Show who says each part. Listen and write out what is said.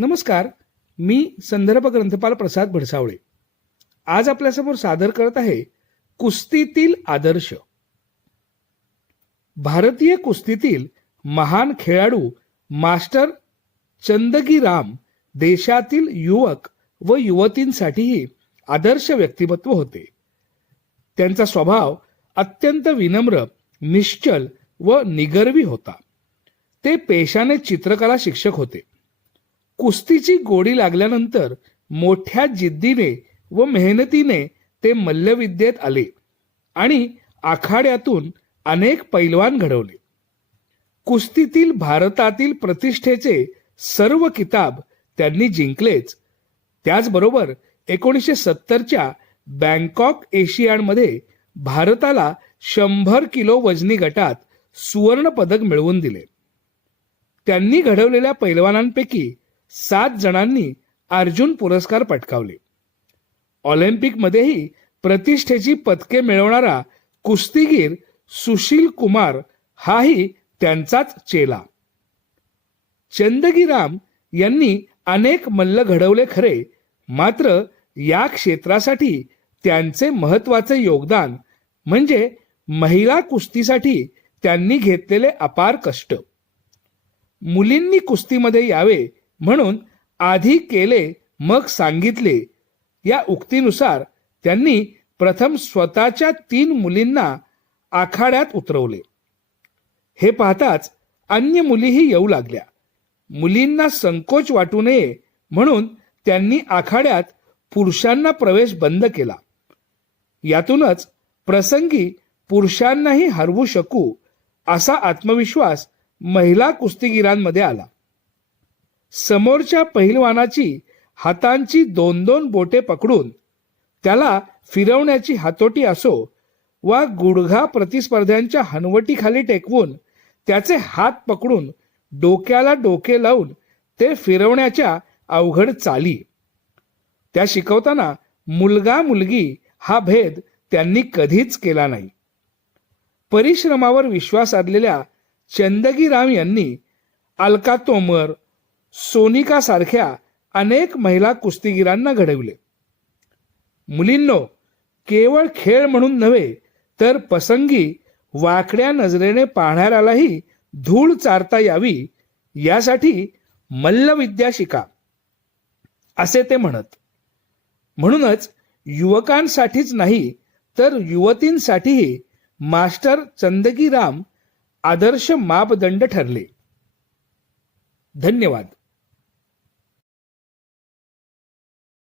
Speaker 1: नमस्कार मी संदर्भ ग्रंथपाल प्रसाद भडसावळे. आज आपल्यासमोर सादर करत आहे कुस्तीतील आदर्श. भारतीय कुस्तीतील महान खेळाडू मास्टर चंदगी राम देशातील युवक व युवतींसाठीही आदर्श व्यक्तिमत्व होते. त्यांचा स्वभाव अत्यंत विनम्र निश्चल व निगर्वी होता. ते पेशाने चित्रकला शिक्षक होते. कुस्तीची गोडी लागल्यानंतर मोठ्या जिद्दीने व मेहनतीने ते मल्लविद्येत आले आणि आखाड्यातून अनेक पैलवान घडवले. कुस्तीतील भारतातील प्रतिष्ठेचे सर्व किताब त्यांनी जिंकलेच. त्याचबरोबर एकोणीसशे सत्तरच्या बँकॉक एशियाडमध्ये भारताला शंभर किलो वजनी गटात सुवर्ण पदक मिळवून दिले. त्यांनी घडवलेल्या पैलवानांपैकी सात जणांनी अर्जुन पुरस्कार पटकावले. ऑलिम्पिकमध्येही प्रतिष्ठेची पदके मिळवणारा कुस्तीगीर सुशील कुमार हाही त्यांचाच चेला. चंदगीराम यांनी अनेक मल्ल घडवले खरे मात्र या क्षेत्रासाठी त्यांचे महत्त्वाचे योगदान म्हणजे महिला कुस्तीसाठी त्यांनी घेतलेले अपार कष्ट. मुलींनी कुस्तीमध्ये यावे म्हणून आधी केले मग सांगितले. या उक्तीनुसार त्यांनी प्रथम स्वतःच्या तीन मुलींना आखाड्यात उतरवले. हे पाहताच अन्य मुलीही येऊ लागल्या. मुलींना संकोच वाटू नये म्हणून त्यांनी आखाड्यात पुरुषांना प्रवेश बंद केला. यातूनच प्रसंगी पुरुषांनाही हरवू शकू असा आत्मविश्वास महिला कुस्तीगीरांमध्ये आला. समोरच्या पहिलवानाची हातांची दोन दोन बोटे पकडून त्याला फिरवण्याची हातोटी असो वा गुडघा प्रतिस्पर्ध्यांच्या हनवटीखाली टेकवून त्याचे हात पकडून डोक्याला डोके लावून ते फिरवण्याच्या अवघड चाली. त्या शिकवताना मुलगा मुलगी हा भेद त्यांनी कधीच केला नाही. परिश्रमावर विश्वास असलेल्या चंदगीराम यांनी अलका तोमर सोनिका सारख्या अनेक महिला कुस्तीगीरांना घडविले. मुलींनो केवळ खेळ म्हणून नव्हे तर पसंगी वाकड्या नजरेने पाहणाऱ्यालाही धूळ चारता यावी यासाठी मल्लविद्या शिका असे ते म्हणत. म्हणूनच युवकांसाठीच नाही तर युवतींसाठीही मास्टर चंदगीराम आदर्श मापदंड ठरले. धन्यवाद.